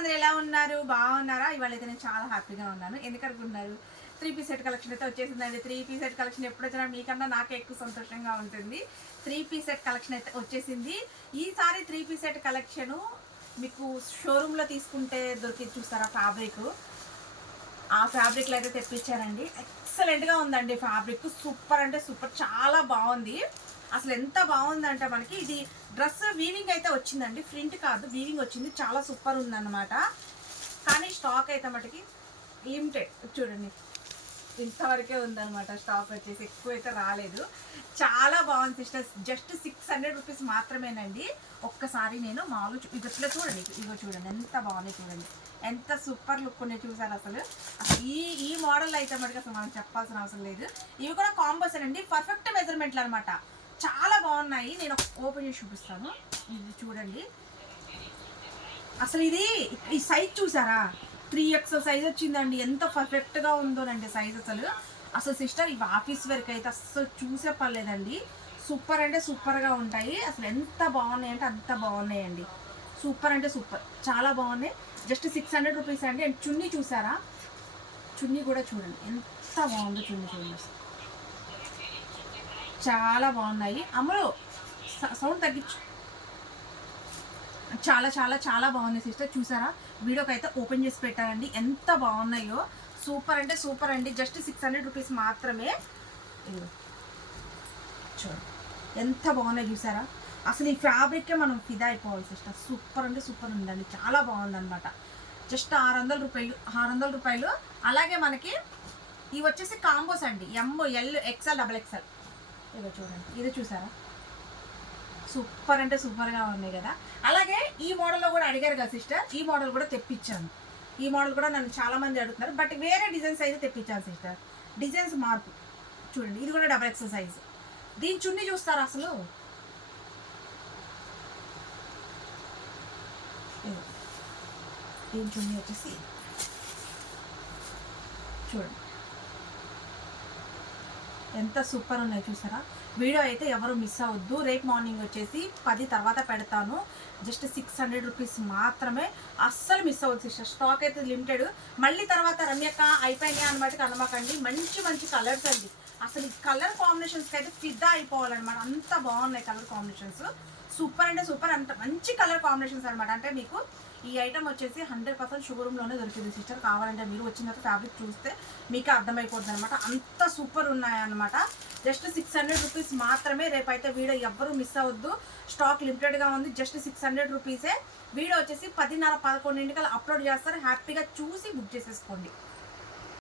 అందరూ ఎలా ఉన్నారు? బాగున్నారా? ఇవాళ అయితే నేను చాలా హ్యాపీగా ఉన్నాను. ఎందుకనుకుంటున్నారు? త్రీ పీస్ సెట్ కలెక్షన్ అయితే వచ్చేసిందండి. త్రీ పీస్ సెట్ కలెక్షన్ ఎప్పుడు మీకన్నా నాకే ఎక్కువ సంతోషంగా ఉంటుంది. త్రీ పీస్ సెట్ కలెక్షన్ అయితే వచ్చేసింది. ఈసారి త్రీ పీస్ సెట్ కలెక్షను మీకు షోరూంలో తీసుకుంటే దొరికి చూస్తారా? ఫ్యాబ్రిక్ ఆ ఫ్యాబ్రిక్లో అయితే తెప్పించారండి. ఎక్సలెంట్గా ఉందండి ఫ్యాబ్రిక్ సూపర్ అంటే సూపర్ చాలా బాగుంది. అసలు ఎంత బాగుందంటే మనకి ఇది డ్రెస్ వీవింగ్ అయితే వచ్చిందండి. ప్రింట్ కాదు వీవింగ్ వచ్చింది. చాలా సూపర్ ఉందన్నమాట. కానీ స్టాక్ అయితే మటుకి లిమిటెడ్ చూడండి ఇంతవరకే ఉందన్నమాట స్టాక్ వచ్చేసి. ఎక్కువ అయితే రాలేదు. చాలా బాగుంది sisters just six hundred rupees మాత్రమేనండి. ఒక్కసారి నేను మామూలు ఇది ఇట్లా చూడండి? ఇగో చూడండి ఎంత బాగున్నాయి చూడండి. ఎంత సూపర్ లుక్ ఉన్నాయి చూసారు అసలు? అసలు ఈ ఈ మోడల్ అయితే మటుకు అసలు మనం చెప్పాల్సిన అవసరం లేదు. ఇవి కూడా కాంబోస్ అండి. పర్ఫెక్ట్ మెజర్మెంట్లు అనమాట చాలా బాగున్నాయి. నేను ఓపెన్ చేసి చూపిస్తాను. ఇది చూడండి. అసలు ఇది ఈ సైజ్ చూసారా? త్రీ ఎక్స్ఎల్ సైజ్ వచ్చిందండి. ఎంత పర్ఫెక్ట్గా ఉందోనండి సైజ్ అసలు. అసలు సిస్టర్ ఇవి ఆఫీస్ వరకు అయితే అస్సలు చూసే పర్లేదండి. సూపర్ అంటే సూపర్గా ఉంటాయి. అసలు ఎంత బాగున్నాయి అంటే అంత బాగున్నాయండి. సూపర్ అంటే సూపర్ చాలా బాగున్నాయి. జస్ట్ సిక్స్ హండ్రెడ్ రూపీస్ అండి. అండ్ చున్నీ చూసారా? చున్నీ కూడా చూడండి. ఎంత బాగుందో చున్నీ చూడండి చాలా బాగున్నాయి. అమ్మలు స- సౌండ్ తగ్గించు. చాలా చాలా చాలా బాగున్నాయి సిస్టర్. చూసారా? వీడియోకి అయితే ఓపెన్ చేసి పెట్టారండి. ఎంత బాగున్నాయో. సూపర్ అంటే సూపర్ అండి. జస్ట్ సిక్స్ హండ్రెడ్ రూపీస్ మాత్రమే. ఇదిగో. చూడండి ఎంత బాగున్నాయి చూసారా? అసలు ఈ ఫ్యాబ్రిక్కే మనం ఫిదా అయిపోవాలి సిస్టర్. సూపర్ అంటే సూపర్ ఉందండి. చాలా బాగుందనమాట జస్ట్ ఆరు వందల రూపాయలు ఆరు వందల రూపాయలు. అలాగే మనకి ఇవి వచ్చేసి కాంబోస్ అండి. M L XL double XL. ఇదో చూడండి ఇది చూసారా? సూపర్ అంటే సూపర్గా ఉన్నాయి కదా. అలాగే ఈ మోడల్లో కూడా అడిగారు కదా సిస్టర్ ఈ మోడల్ కూడా తెప్పించాను. ఈ మోడల్ కూడా నన్ను చాలా మంది అడుగుతున్నారు బట్ వేరే డిజైన్స్ అయితే తెప్పించాను సిస్టర్. డిజైన్స్ మార్పు. చూడండి ఇది కూడా డబల్ ఎక్సర్సైజ్ దీని చున్నీ చూస్తారా అసలు? దీని చున్నీ వచ్చేసి చూడండి. ఎంత సూపర్ ఉన్నాయి చూసారా? వీడియో అయితే ఎవరు మిస్ అవ్వద్దు. రేపు మార్నింగ్ వచ్చేసి పది తర్వాత పెడతాను. జస్ట్ సిక్స్ హండ్రెడ్ రూపీస్ మాత్రమే. అస్సలు మిస్ అవ్వద్దు సిస్టర్. స్టాక్ అయితే లిమిటెడ్. మళ్ళీ తర్వాత రమ్యక అయిపోయినాయి అనమాట అనమాకండి మంచి మంచి కలర్స్ అండి. అసలు ఈ కలర్ కాంబినేషన్స్కి అయితే ఫిదా అయిపోవాలన్నమాట. అంత బాగున్నాయి కలర్ కాంబినేషన్స్. సూపర్ అంటే సూపర్. అంత మంచి కలర్ కాంబినేషన్స్ అనమాట అంటే మీకు ఈ ఐటమ్ వచ్చేసి హండ్రెడ్ పర్సెంట్ షోరూంలోనే దొరికింది సిస్టర్. కావాలంటే మీరు వచ్చిన తర్వాత ఫ్యాబ్రిక్ చూస్తే మీకు అర్థమైపోతుంది అనమాట అంత సూపర్ ఉన్నాయన్నమాట. జస్ట్ సిక్స్ హండ్రెడ్ రూపీస్ మాత్రమే రేపైతే వీడియో ఎవ్వరూ మిస్ అవ్వద్దు. స్టాక్ లిమిటెడ్గా ఉంది జస్ట్ సిక్స్ హండ్రెడ్ రూపీసే. వీడియో వచ్చేసి పదిన్నర పదకొండింటికల్లా అప్లోడ్ చేస్తారు. హ్యాపీగా చూసి బుక్ చేసేసుకోండి.